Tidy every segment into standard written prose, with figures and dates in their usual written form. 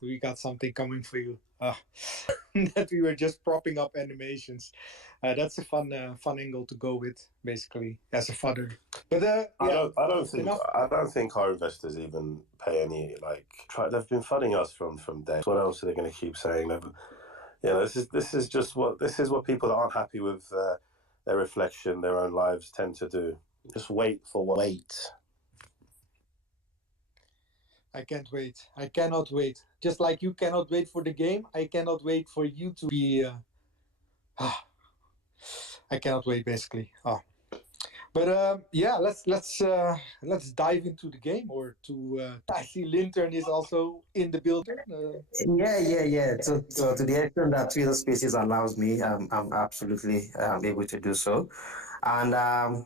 we got something coming for you. That we were just propping up animations. That's a fun angle to go with, basically, as a fodder. But yeah, enough. I don't think our investors even pay any like. They've been funding us from day. What else are they going to keep saying? This is what people that aren't happy with their reflection, their own lives, tend to do. Just wait for what. Wait. I can't wait. I cannot wait. Just like you cannot wait for the game, I cannot wait for you to be. I cannot wait, basically. But yeah, let's dive into the game. Or to I see Lintern is also in the building. Yeah. To the extent that Twitter Spaces allows me, I'm absolutely able to do so. And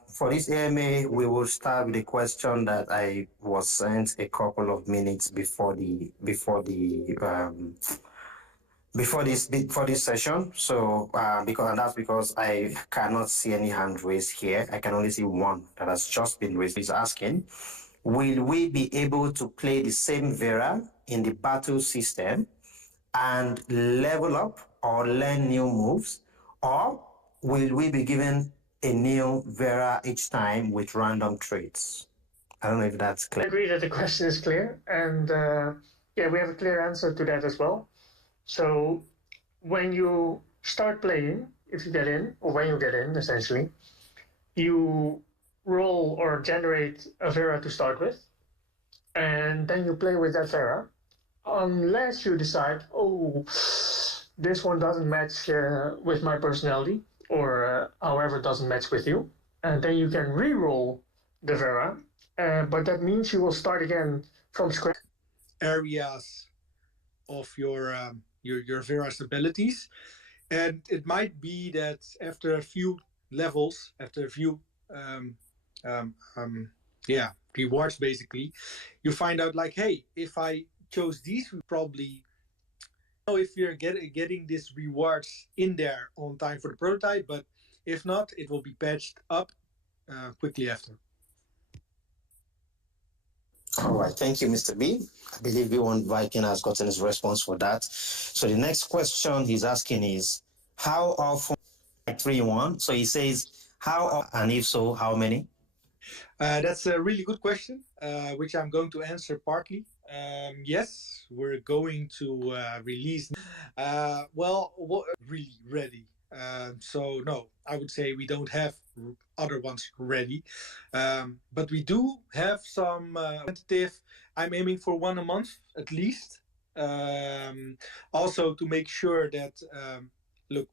for this AMA, we will start with a question that I was sent a couple of minutes before this session. So because and that's because I cannot see any hand raised here. I can only see one that has just been raised. He's asking, will we be able to play the same Vera in the battle system and level up or learn new moves, or will we be given a new Vera each time with random traits? I don't know if that's I clear. agree that the question is clear, and yeah, we have a clear answer to that as well. So when you start playing, if you get in, or when you get in, essentially, you roll or generate a Vera to start with, and then you play with that Vera, unless you decide, oh, this one doesn't match with my personality, or however doesn't match with you, and then you can re-roll the Vera, but that means you will start again from scratch. Areas of your Vera's abilities, and it might be that after a few levels, after a few um, yeah, rewards, basically, you find out like, hey, if I chose these, we probably know if you're getting these rewards in there on time for the prototype. But if not, it will be patched up quickly after. All right, thank you, Mr. B. I believe B1 Viking has gotten his response for that. So the next question he's asking is, how often 3-1? So he says, and if so, how many? That's a really good question, which I'm going to answer partly. Yes, we're going to release. Really ready. So no, I would say we don't have other ones ready, but we do have some tentative. I'm aiming for one a month at least. Also to make sure that look,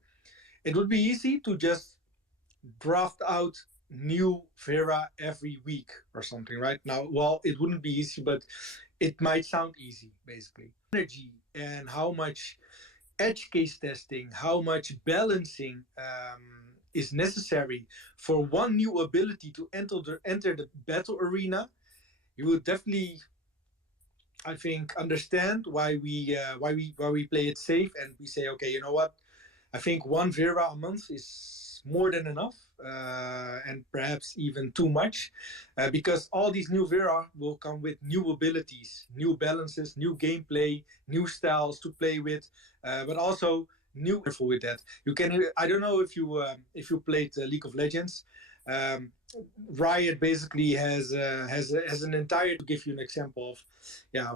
it would be easy to just draft out new Vera every week or something, right? Now, well, it wouldn't be easy, but it might sound easy, basically. Energy and how much edge case testing, how much balancing is necessary for one new ability to enter the battle arena. You would definitely, I think, understand why we play it safe, and we say, okay, you know what? I think one Vera a month is more than enough, and perhaps even too much, because all these new Vera will come with new abilities, new balances, new gameplay, new styles to play with, but also new careful with that. You can. I don't know if you played League of Legends. Um, Riot basically has an entire. To give you an example of, yeah,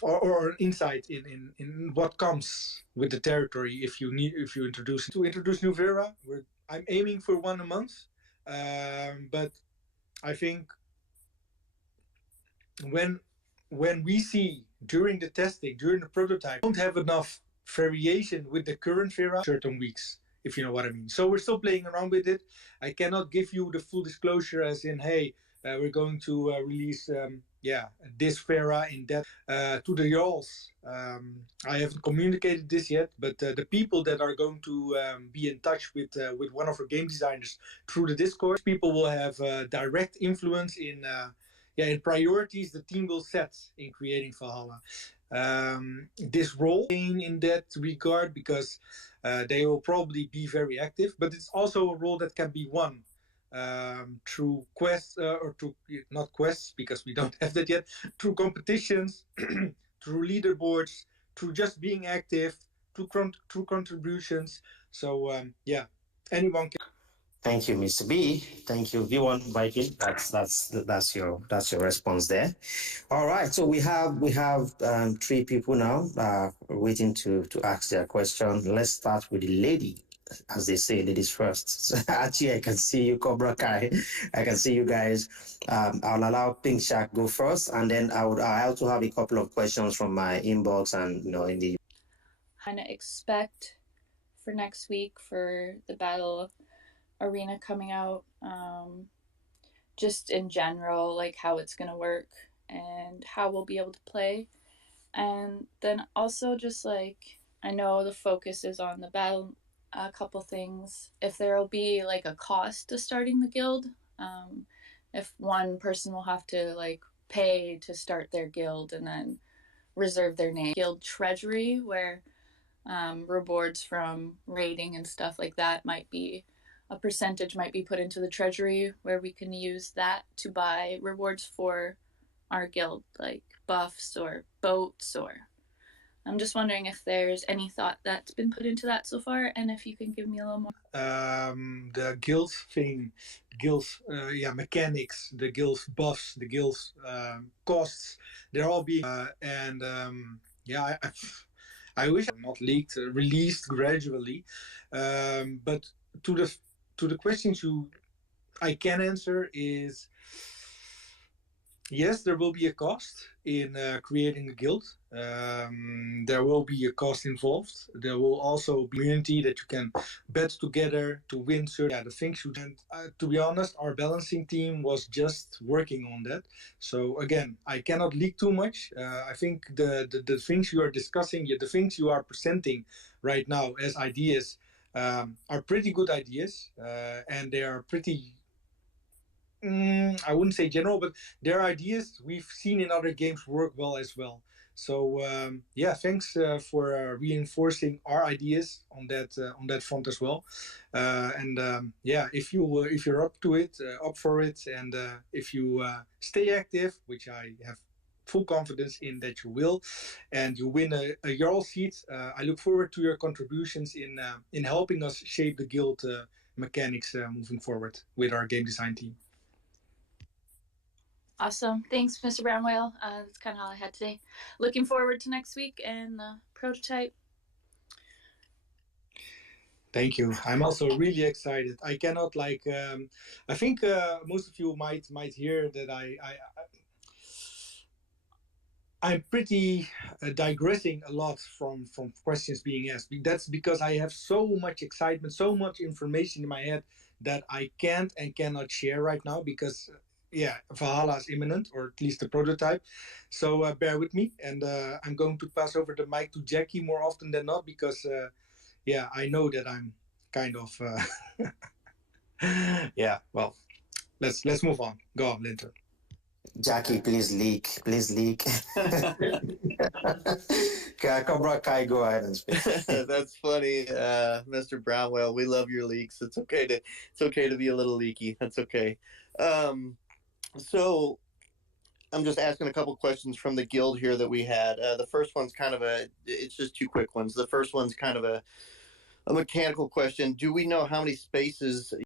or an insight in what comes with the territory if you introduce new Vera. I'm aiming for one a month, but I think when we see during the testing, during the prototype, don't have enough variation with the current Vera certain weeks, if you know what I mean. So we're still playing around with it. I cannot give you the full disclosure as in, hey, we're going to release this Vera in that to the y'alls. I haven't communicated this yet, but the people that are going to be in touch with one of our game designers through the Discord, people will have direct influence in priorities the team will set in creating Valhalla. This role in that regard because they will probably be very active, but it's also a role that can be won through quests or through not quests because we don't have that yet, through competitions, through leaderboards, through just being active, through contributions. So yeah, anyone can. Thank you, Mr. B. Thank you, V1 Viking. That's your response there. All right, so we have three people now waiting to ask their question. Let's start with the lady, as they say, ladies first. So, Archie, I can see you, Cobra Kai. I can see you guys. I'll allow Pink Shark go first, and then I also have a couple of questions from my inbox and in the. Kind of expect for next week for the battle arena coming out, just in general, like how it's going to work and how we'll be able to play. And then also just like, I know the focus is on the battle, a couple things. If there will be like a cost to starting the guild, if one person will have to like pay to start their guild and then reserve their name. Guild treasury, where rewards from raiding and stuff like that might be a percentage might be put into the treasury, where we can use that to buy rewards for our guild, like buffs or boats. Or I'm just wondering if there's any thought that's been put into that so far, and if you can give me a little more. The guild thing, guilds, mechanics, the guilds buffs, the guilds costs, they're all being I wish not leaked, released gradually, but to the questions I can answer is yes, there will be a cost in creating a guild. There will be a cost involved. There will also be a community that you can bet together to win certain the things you. And to be honest, our balancing team was just working on that. So again, I cannot leak too much. I think the things you are discussing, the things you are presenting right now as ideas are pretty good ideas, and they are pretty. I wouldn't say general, but their ideas we've seen in other games work well as well. So thanks for reinforcing our ideas on that front as well. If you're up to it, up for it, and if you stay active, which I have full confidence in that you will, and you win a Jarl seat, I look forward to your contributions in helping us shape the guild mechanics moving forward with our game design team. Awesome. Thanks, Mr. Brownwell. That's kind of all I had today. Looking forward to next week and the prototype. Thank you. I'm also really excited. I cannot I think most of you might hear that I'm pretty digressing a lot from questions being asked. That's because I have so much excitement, so much information in my head that I can't and cannot share right now because Valhalla is imminent, or at least the prototype. So bear with me, and I'm going to pass over the mic to Jackie more often than not because I know that I'm kind of let's move on. Go on, Linton. Jackie, please leak. Cobra Kai, go ahead and speak. That's funny, Mr. Brownwell. We love your leaks. It's okay to be a little leaky. That's okay. So I'm just asking a couple questions from the guild here that we had. The first one's it's just two quick ones. The first one's kind of a mechanical question. Do we know how many spaces